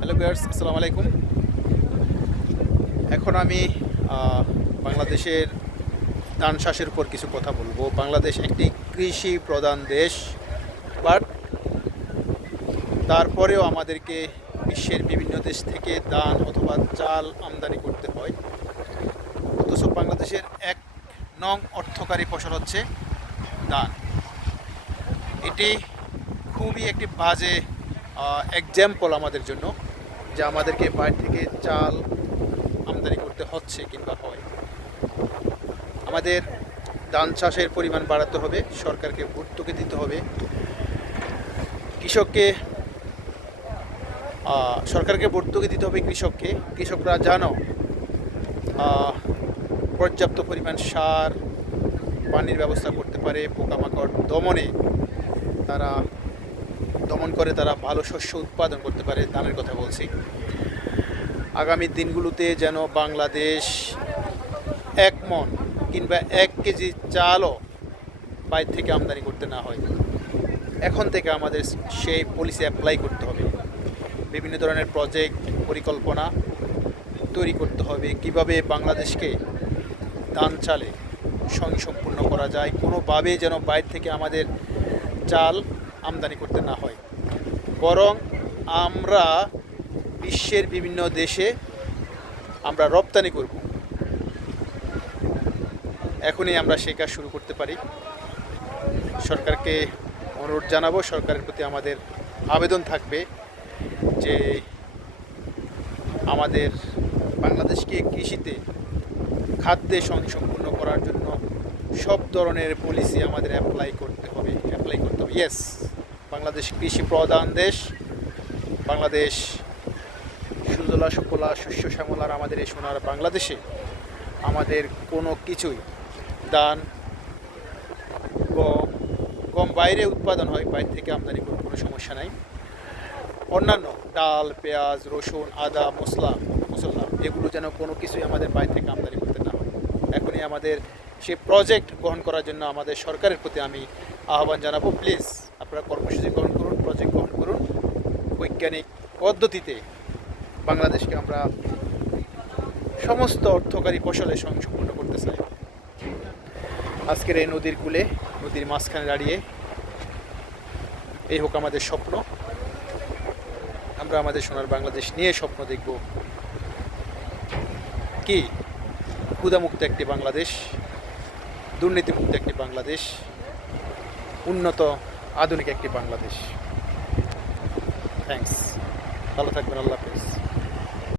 Hello viewers, আসসালামু আলাইকুম। এখন আমি বাংলাদেশের ধান চাষের উপর কিছু কথা বলব। বাংলাদেশ একটি কৃষি প্রধান দেশ, বাট তারপরেও আমাদেরকে বিশ্বের বিভিন্ন দেশ থেকে ধান অথবা চাল আমদানি করতে হয়। অথচ বাংলাদেশের এক নং অর্থকারী ফসল হচ্ছে ধান। এটি খুবই একটি বাজে এক্সাম্পল আমাদের জন্য। যে আমাদেরকে বাইরে থেকে চাল আমদানি করতে হচ্ছে কিংবা হয়। আমাদের ধান চাষের পরিমাণ বাড়াতে হবে, সরকারকে ভর্তুকি দিতে হবে। কৃষককে সরকারকে ভর্তুকি দিতে হবে কৃষককে। কৃষকরা জানো পর্যাপ্ত পরিমাণ সার, পানির ব্যবস্থা করতে পারে, পোকামাকড় দমনে। তারা দমন করে তারা ভালো শস্য উৎপাদন করতে পারে ধানের কথা বলছি। আগামী দিনগুলোতে যেন বাংলাদেশ এক মন কিংবা এক কেজি চালও বাইরে থেকে আমদানি করতে না হয়। এখন থেকে আমাদের সেই পলিসি অ্যাপ্লাই করতে হবে। বিভিন্ন ধরনের প্রজেক্ট পরিকল্পনা তৈরি করতে হবে। কীভাবে বাংলাদেশকে ধান চালে স্বয়ংসম্পূর্ণ করা যায়? কোনোভাবে যেন বাইরে থেকে আমাদের চাল আমদানি করতে না হয়। বরং আমরা বিশ্বের বিভিন্ন দেশে আমরা রপ্তানি করব। এখনই আমরা সেই কাজ শুরু করতে পারি। সরকারকে অনুরোধ জানাব, সরকারের প্রতি আমাদের আবেদন থাকবে যে আমাদের বাংলাদেশকে কৃষিতে খাদ্যে স্বয়ংসম্পূর্ণ করার জন্য সব ধরনের পলিসি আমাদের অ্যাপ্লাই করতে হবে অ্যাপ্লাই করতে হবে। ইয়েস বাংলাদেশ কৃষি প্রধান দেশ। বাংলাদেশ সুজলা, সুফলা, শস্য শ্যামলার আমাদের এই সোনার বাংলাদেশে আমাদের কোনো কিছুই দান গম গম বাইরে উৎপাদন হয়, বাইরে থেকে আমদানি করে কোনো সমস্যা নাই। অন্যান্য ডাল, পেঁয়াজ, রসুন, আদা মশলা মশলা এগুলো যেন কোনো কিছুই আমাদের বাইরে থেকে আমদানি করতে না হয়। এখনই আমাদের সেই প্রজেক্ট গ্রহণ করার জন্য আমাদের সরকারের প্রতি আমি আহ্বান জানাব। প্লিজ আপনারা কর্মসূচি গ্রহণ করুন প্রজেক্ট গ্রহণ করুন। বৈজ্ঞানিক পদ্ধতিতে বাংলাদেশকে আমরা সমস্ত অর্থকারী ফসলে সংসম্পূর্ণ করতে চাই। আজকের এই নদীর কূলে, নদীর মাঝখানে দাঁড়িয়ে এই হোক আমাদের স্বপ্ন। আমরা আমাদের সোনার বাংলাদেশ নিয়ে স্বপ্ন দেখব কি? ক্ষুদামুক্ত একটি বাংলাদেশ, দুর্নীতিমুক্ত একটি বাংলাদেশ, উন্নত আধুনিক একটি বাংলাদেশ। থ্যাংকস ভালো থাকবেন আল্লাহ